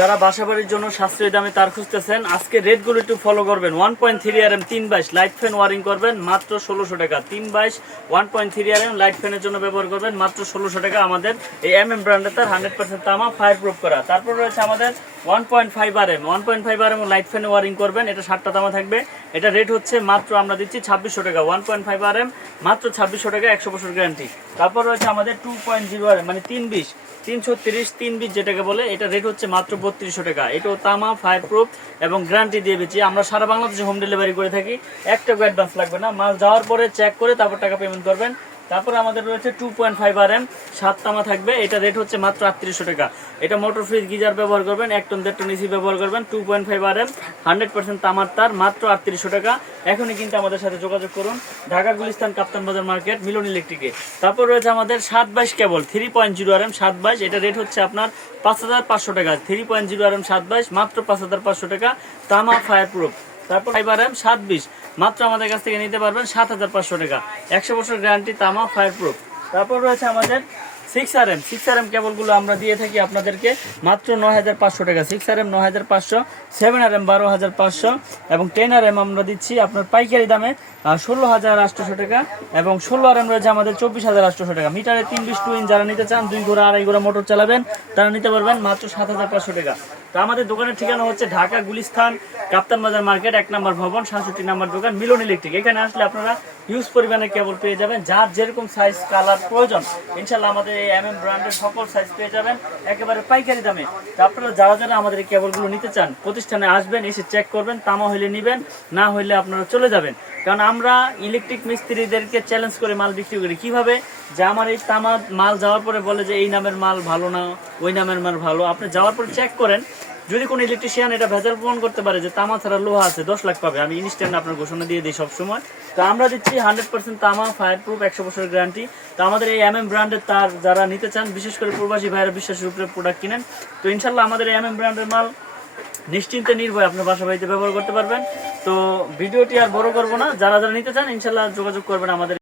যারা বাসাবাড়ির জন্য সাশ্রয়ী দামে তার খুঁজতেছেন, আজকে রেটগুলো একটু ফলো করবেন। 1.3 RM 322 লাইট ফ্যান ওয়ারিং করবেন মাত্র 1600 টাকা। 322 1.3 RM লাইট ফ্যানের জন্য ব্যবহার করবেন মাত্র 1600 টাকা। আমাদের এই MM ব্র্যান্ডের তার 100% তামা ফায়ার প্রুফ করা। তারপর রয়েছে আমাদের 1.5 RM 1.5 RM light fan wiring করবেন, এটা 7টা তামা থাকবে। এটা রেট হচ্ছে মাত্র আমরা দিচ্ছি 2600 টাকা। 1.5 RM মাত্র 2600 টাকা, 100 বছর গ্যারান্টি। তারপর রয়েছে আমাদের 2.0 RM মানে 320 330 320 যেটাকে বলে, এটা রেট হচ্ছে মাত্র 3200 টাকা। এটাও তামা ফায়ার প্রুফ এবং গ্যারান্টি দিয়ে বেচি। আমরা সারা বাংলাদেশে হোম ডেলিভারি করে থাকি। একটা অ্যাডভান্স লাগবে না, মাল যাওয়ার পরে চেক করে তারপর টাকা পেমেন্ট করবেন। তারপর আমাদের রয়েছে 2.5 RM 7 তামা থাকবে, এটা রেট হচ্ছে মাত্র 3800 টাকা। এটা মোটর ফ্রিজ গিজার ব্যবহার করবেন, 1 টন 1.5 টন এসি ব্যবহার করবেন। 2.5 RM 100% তামার তার মাত্র 3800 টাকা। এখনই কিন্তু আমাদের সাথে যোগাযোগ করুন, ঢাকা গুলিস্তান কাপ্তান বাজার মার্কেট মিলন ইলেকট্রিকে। তারপর রয়েছে আমাদের 722 কেবল 3.0 RM 722, এটা রেট হচ্ছে আপনার 5500 টাকা। 3.0 RM 722 মাত্র 5500 টাকা, তামা ফায়ার প্রুফ। তারপর 5 RM 720 মাত্র আমাদের কাছ থেকে নিতে পারবেন 7500 টাকা, 100 বছর গ্যারান্টি, তামা ফায়ার প্রুফ। তারপর রয়েছে আমাদের 6 RM কেবলগুলো আমরা দিয়ে থাকি আপনাদেরকে মাত্র 9500 টাকা। 6 RM 9500, 7 RM 12500 এবং 10 RM আমরা দিচ্ছি আপনার পাইকারি দামে 16800 টাকা এবং 16 RM রয়েছে আমাদের 24800 টাকা। মিটারে 320 টুইন যারা নিতে চান, 2 ঘোড়া 2.5 ঘোড়া মোটর চালাবেন, তারা নিতে পারবেন মাত্র 7500 টাকা। তো আমাদের দোকানের ঠিকানা হচ্ছে ঢাকা গুলিস্তান কাপ্তান বাজার মার্কেট 1 নম্বর ভবন 67 নম্বর দোকান মিলন ইলেকট্রিক। এখানে আসলে আপনারা হিউজ পরিমাণে কেবল পেয়ে যাবেন, যার যেরকম সাইজ কালার প্রয়োজন ইনশাল্লাহ আমাদের এই MM ব্র্যান্ডের সকল সাইজ পেয়ে যাবেন একেবারে পাইকারি দামে। তো আপনারা যারা যারা আমাদের এই কেবলগুলো নিতে চান, প্রতিষ্ঠানে আসবেন, এসে চেক করবেন, তামা হইলে নেবেন, না হইলে আপনারা চলে যাবেন। কারণ আমরা ইলেকট্রিক মিস্ত্রিদেরকে চ্যালেঞ্জ করে মাল বিক্রি করি। কিভাবে? যে আমার এই তামা মাল যাওয়ার পরে বলে যে এই নামের মাল ভালো না, ওই নামের মাল ভালো। আপনি যাওয়ার পরে চেক করেন, যদি কোনো ইলেকট্রিশিয়ান এটা ভেজাল প্রমাণ করতে পারে যে তামা ছাড়া লোহা আছে 10 লাখ পাবে, আমি ইনস্ট্যান্ট আপনার ঘোষণা দিয়ে দিই সবসময়। তো আমরা দিচ্ছি 100% তামা ফায়ার প্রুফ, 100 বছরের গ্যারান্টি। তো আমাদের এই MM ব্র্যান্ডের তার যারা নিতে চান, বিশেষ করে প্রবাসী ভাইয়েরা বিশ্বাসের উপরে প্রোডাক্ট কিনেন, তো ইনশাল্লাহ আমাদের এই MM ব্র্যান্ডের মাল নিশ্চিন্তে নির্ভয় আপনার বাসা বাড়িতে ব্যবহার করতে পারবেন। তো ভিডিওটি আর বড় করবো না, যারা যারা নিতে চান ইনশাল্লাহ যোগাযোগ করবেন আমাদের।